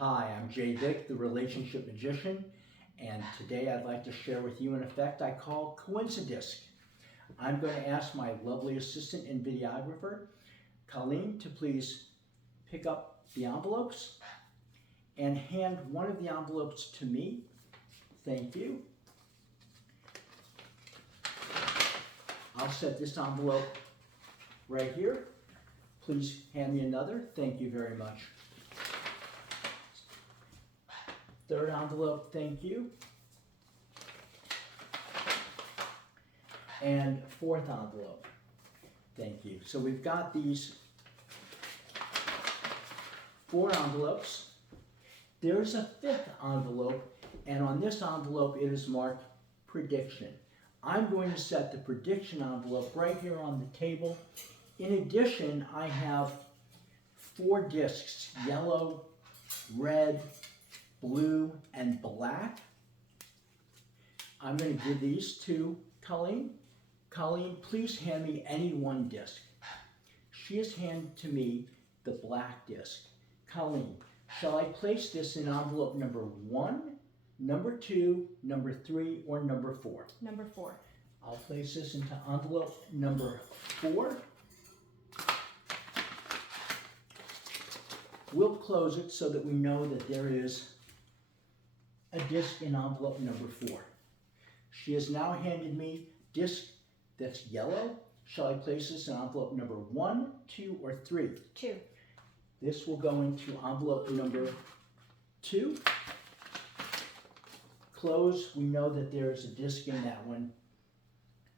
Hi, I'm Jay Vick, the Relationship Magician, and today I'd like to share with you an effect I call CoinciDisk. I'm going to ask my lovely assistant and videographer, Colleen, to please pick up the envelopes and hand one of the envelopes to me. Thank you. I'll set this envelope right here. Please hand me another. Thank you very much. Third envelope, thank you. And fourth envelope, thank you. So we've got these 4 envelopes. There's a 5th envelope, and on this envelope it is marked prediction. I'm going to set the prediction envelope right here on the table. In addition, I have 4 discs, yellow, red, blue, and black. I'm going to give these to Colleen. Colleen, please hand me any one disc. She has handed to me the black disc. Colleen, shall I place this in envelope number 1, number 2, number 3, or number 4? Number 4. I'll place this into envelope number 4. We'll close it so that we know that there is a disc in envelope number 4. She has now handed me disc that's yellow. Shall I place this in envelope number 1, 2, or 3? 2. This will go into envelope number 2. Close. We know that there is a disc in that one.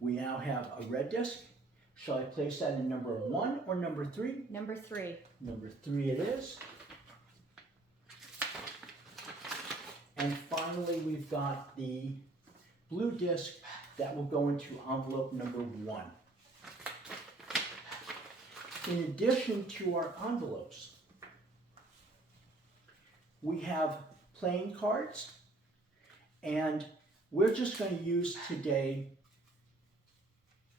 We now have a red disc. Shall I place that in number 1 or number 3? Number 3. Number 3 it is. And finally, we've got the blue disc that will go into envelope number 1. In addition to our envelopes, we have playing cards, and we're just going to use today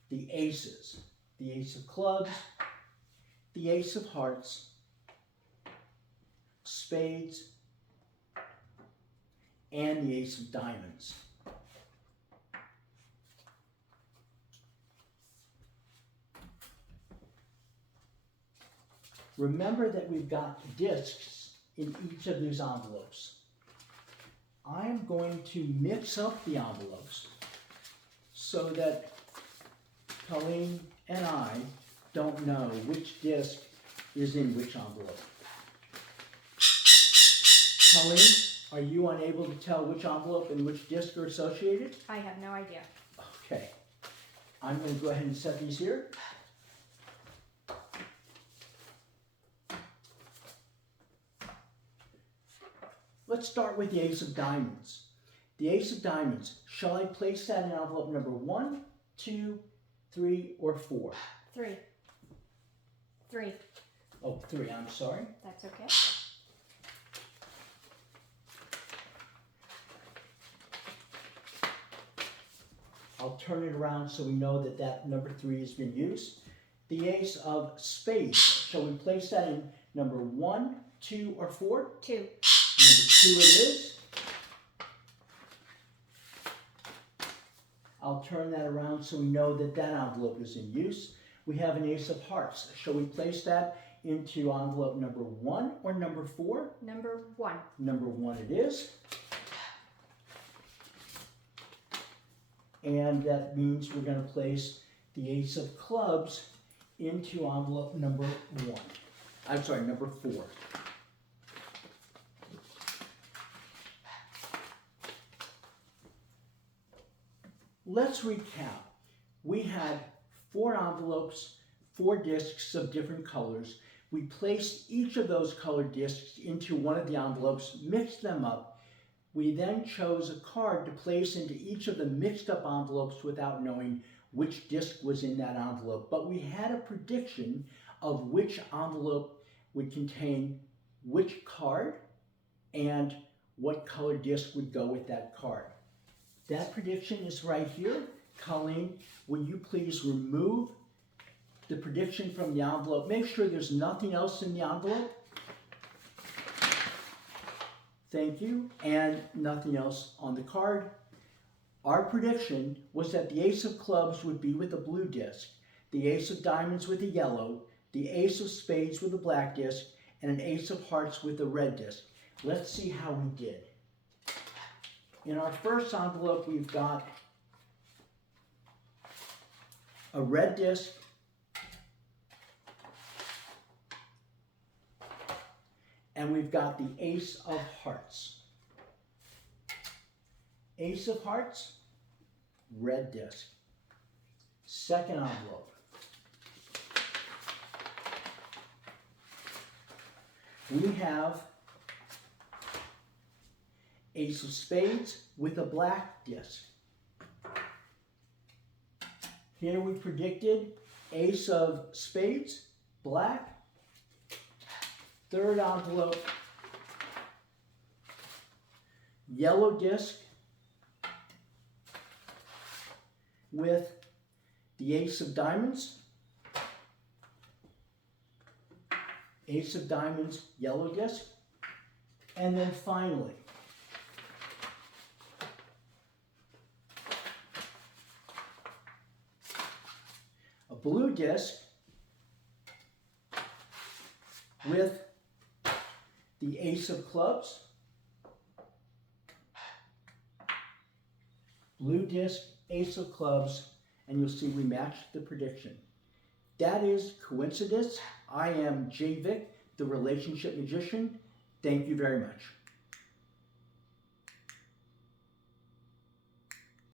the aces. The ace of clubs, the ace of hearts, spades, and the ace of diamonds. Remember that we've got discs in each of these envelopes. I'm going to mix up the envelopes so that Colleen and I don't know which disc is in which envelope. Colleen, are you unable to tell which envelope and which disc are associated? I have no idea. Okay. I'm going to go ahead and set these here. Let's start with the ace of diamonds. The ace of diamonds, shall I place that in envelope number 1, 2, 3, or 4? 3. 3. Oh, 3, I'm sorry. That's okay. I'll turn it around so we know that that number 3 has been used. The ace of spades, shall we place that in number 1, 2, or 4? 2. Number 2 it is. I'll turn that around so we know that that envelope is in use. We have an ace of hearts. Shall we place that into envelope number 1 or number 4? Number 1. Number 1 it is. And that means we're going to place the ace of clubs into envelope number 1. I'm sorry, number 4. Let's recap. We had 4 envelopes, 4 discs of different colors. We placed each of those colored discs into one of the envelopes, mixed them up. We then chose a card to place into each of the mixed up envelopes without knowing which disc was in that envelope. But we had a prediction of which envelope would contain which card and what color disc would go with that card. That prediction is right here. Colleen, will you please remove the prediction from the envelope? Make sure there's nothing else in the envelope. Thank you. And nothing else on the card. Our prediction was that the ace of clubs would be with a blue disc, the ace of diamonds with a yellow, the ace of spades with a black disc, and an ace of hearts with a red disc. Let's see how we did. In our first envelope, we've got a red disc, and we've got the ace of hearts. Ace of hearts, red disc. Second envelope. We have ace of spades with a black disc. Here we predicted ace of spades, black. Third envelope, yellow disc with the ace of diamonds, yellow disc, and then finally, a blue disc with the ace of clubs, blue disc, ace of clubs, and you'll see we matched the prediction. That is CoinciDisk. I am J. Vic, the Relationship Magician. Thank you very much.